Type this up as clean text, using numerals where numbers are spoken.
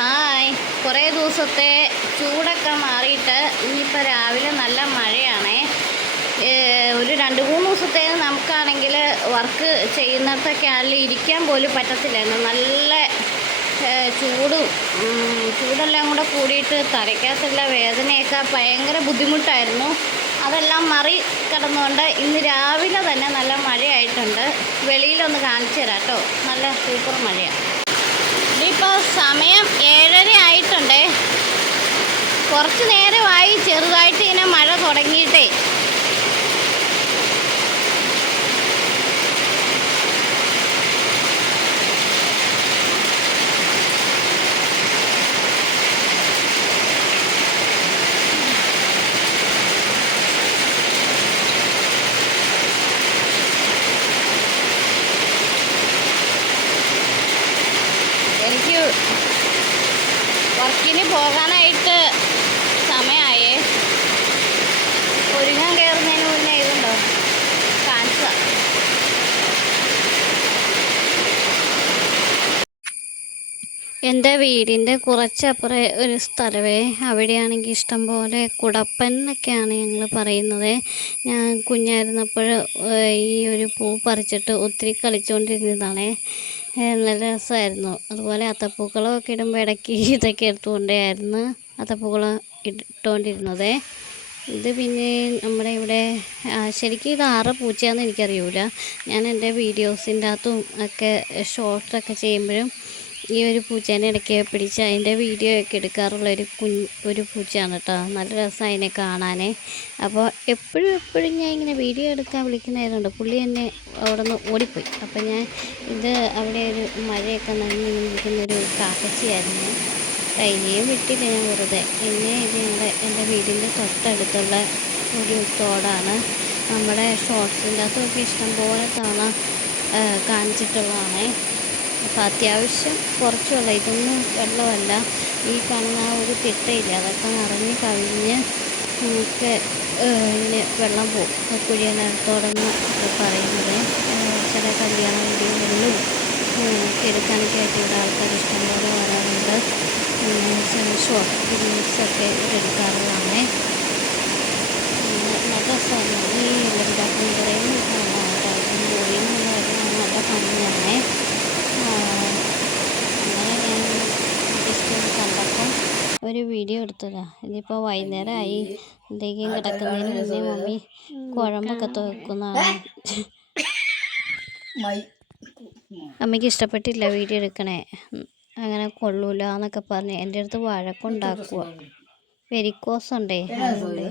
Hi, കുറേ ദിവസത്തെ ചൂടൊക്കെ മാറിയിട്ട് ഇനിയിപ്പോൾ രാവിലെ നല്ല മഴയാണേ. ഒരു 2-3 ദിവസത്തേക്ക് നമുക്കാണെങ്കിൽ വർക്ക് ചെയ്യുന്നിടത്തൊക്കെ ആണെങ്കിൽ ഇരിക്കാൻ പോലും പറ്റത്തില്ലായിരുന്നു. നല്ല ചൂടെല്ലാം കൂടെ കൂടിയിട്ട് തലയ്ക്കകത്തുള്ള വേദനയൊക്കെ ഭയങ്കര ബുദ്ധിമുട്ടായിരുന്നു. അതെല്ലാം കടന്നുകൊണ്ട് ഇന്ന് രാവിലെ തന്നെ നല്ല മഴയായിട്ടുണ്ട്. വെളിയിലൊന്ന് കാണിച്ചു തരാം കേട്ടോ. നല്ല സൂപ്പർ മഴയാണ്. ഇപ്പോൾ സമയം 7:30 ആയിട്ടുണ്ടേ. കുറച്ച് നേരമായി ചെറുതായിട്ട് ഇങ്ങനെ മഴ തുടങ്ങിയിട്ടേ. എനിക്ക് വർക്കിന് പോകാനായിട്ട് സമയമായേ. ഒരുങ്ങാൻ കയറുന്നതിന് മുന്നേ ഇതുണ്ടോ കാണിച്ചതാ. എൻ്റെ വീടിൻ്റെ കുറച്ചപ്പുറം ഒരു സ്ഥലമേ. അവിടെയാണെങ്കിൽ ഇഷ്ടംപോലെ കുടപ്പൻ എന്നൊക്കെയാണ് ഞങ്ങൾ പറയുന്നത്. ഞാൻ കുഞ്ഞായിരുന്നപ്പോൾ ഈ ഒരു പൂ പറിച്ചിട്ട് ഒത്തിരി കളിച്ചുകൊണ്ടിരുന്നതാണേ. നല്ല രസമായിരുന്നു. അതുപോലെ അത്തപ്പൂക്കളമൊക്കെ ഇടുമ്പോൾ ഇടയ്ക്ക് ഇതൊക്കെ എടുത്തുകൊണ്ടായിരുന്നു അത്തപ്പൂക്കളം ഇട്ടുകൊണ്ടിരുന്നത്. ഇത് പിന്നെ നമ്മുടെ ഇവിടെ ശരിക്കും ഇത് ആറ് പൂച്ചയാണെന്ന് എനിക്കറിയില്ല. ഞാൻ എൻ്റെ വീഡിയോസിൻ്റെ അകത്തും ഒക്കെ ഷോർട്സൊക്കെ ചെയ്യുമ്പോഴും ഈ ഒരു പൂച്ചേനെ ഇടയ്ക്ക് പിടിച്ച് അതിൻ്റെ വീഡിയോ ഒക്കെ എടുക്കാറുള്ള ഒരു പൂച്ചയാണ് കേട്ടോ. നല്ല രസം അതിനെ കാണാനേ. അപ്പോൾ എപ്പോഴും ഞാൻ ഇങ്ങനെ വീഡിയോ എടുക്കാൻ വിളിക്കുന്നതായതുകൊണ്ട് പുള്ളി എന്നെ അവിടെ നിന്ന് ഓടിപ്പോയി. അപ്പോൾ ഞാൻ ഇത് അവിടെ ഒരു മഴയൊക്കെ നനഞ്ഞ് നിൽക്കുന്നൊരു കാക്കച്ചിയായിരുന്നു. കയ്യേയും വിട്ടില്ല ഞാൻ വെറുതെ. പിന്നെ ഇത് എൻ്റെ വീടിൻ്റെ തൊട്ടടുത്തുള്ള ഒരു തോടാണ്. നമ്മുടെ ഷോർട്സിൻ്റെ അകത്തൊക്കെ ഇഷ്ടംപോലെ തവണ കാണിച്ചിട്ടുള്ളതാണ്. അപ്പോൾ അത്യാവശ്യം കുറച്ച് വെള്ളം, ഇതൊന്നും വെള്ളമല്ല, ഈ കാണുന്ന ആ ഒരു തിട്ടയില്ല, അതൊക്കെ നിറഞ്ഞ് കവിഞ്ഞ് നമുക്ക് ഇങ്ങനെ വെള്ളം പോകും. കുഴിയനത്തോടെന്ന് പറയുന്നത് ചില കല്യാണ വീഡിയോകളിലും എടുക്കാനൊക്കെ ആയിട്ട് ഇവിടെ ആൾക്കാർ ഇഷ്ടംപോലെ വരാറുണ്ട്. ചില ഷോർട്ട് ഫിലിംസൊക്കെ എടുക്കാറുള്ളതാണ്. നല്ല രസമാണ് ഈ വലുതാക്കുന്ന കുറേയും മൂവി എന്നുള്ള നല്ല ഭംഗിയാണ്. അങ്ങനെ ഞാൻ ജസ്റ്റ് കണ്ടപ്പം ഒരു വീഡിയോ എടുത്തതാണ്. ഇതിപ്പോൾ വൈകുന്നേരമായി. എന്തെങ്കിലും കിടക്കുന്നതിന് മുന്നേ മമ്മി കുഴമ്പൊക്കെ വെക്കുന്നതാണ്. അമ്മയ്ക്ക് ഇഷ്ടപ്പെട്ടില്ല വീഡിയോ എടുക്കണേ, അങ്ങനെ കൊള്ളൂല എന്നൊക്കെ പറഞ്ഞ് എൻ്റെ അടുത്ത് വഴക്കുണ്ടാക്കുക. വെരിക്കോസ് ഉണ്ടേ അതുകൊണ്ട്.